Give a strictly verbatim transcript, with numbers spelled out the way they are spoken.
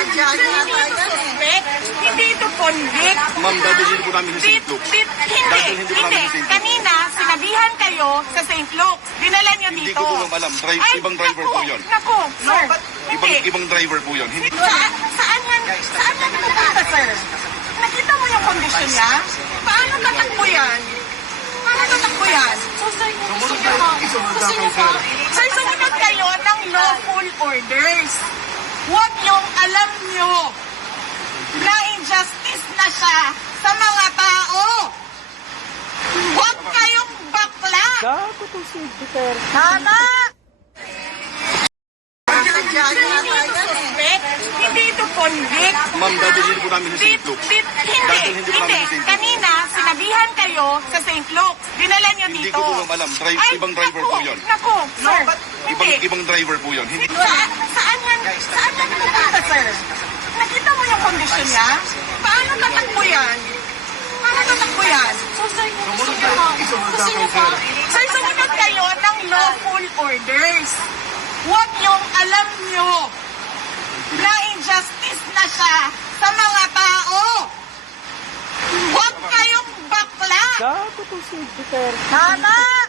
yan. Hindi ito convict. Ma'am, dadalhin po namin sa Saint Dit- Luke. dit- Hindi, Dadalhin din po hindi. namin sa Saint Luke. Kanina, sinabihan kayo sa Saint Luke. Dinala nyo Hindi dito. ko po ma'am alam. Drive, Ay, ibang driver naku, po yun. Naku, sir. Ibang, Hindi. ibang driver po yun. Hindi. Saan, saan yan, saan yan pupunta, sir? Nakita mo yung kondisyon niya? Paano tatakbo yan? Paano tatakbo yan? Sumunod ka. Sir, sumunod kayo ng lawful orders. Huwag yung alam nyo na injustice na siya sa mga tao. Huwag kayong bakla. Gago to si Peter. Tama! Hindi ito convict. Ma'am, dadalhin po namin sa Saint Dit- Luke. dit- Hindi, Dadalhin din po hindi. namin sa Saint Luke. Kanina, sinabihan kayo sa Saint Luke. Dinala nyo Hindi dito. ko po ma'am alam. Drive, Ay, ibang driver naku, po yun. Naku, sir. Ibang, Hindi. ibang driver po yun. Hindi. Saan, saan yan, saan yan pupunta, sir? Nakita mo yung kondisyon niya? Paano tatakbo yan? Paano tatakbo yan? Sumunod ka. Sumunod ka. Sir, sumunod kayo ng lawful orders. Huwag yung alam nyo na injustice na siya sa mga tao. Huwag kayong bakla. Gago to si Peter. Tama!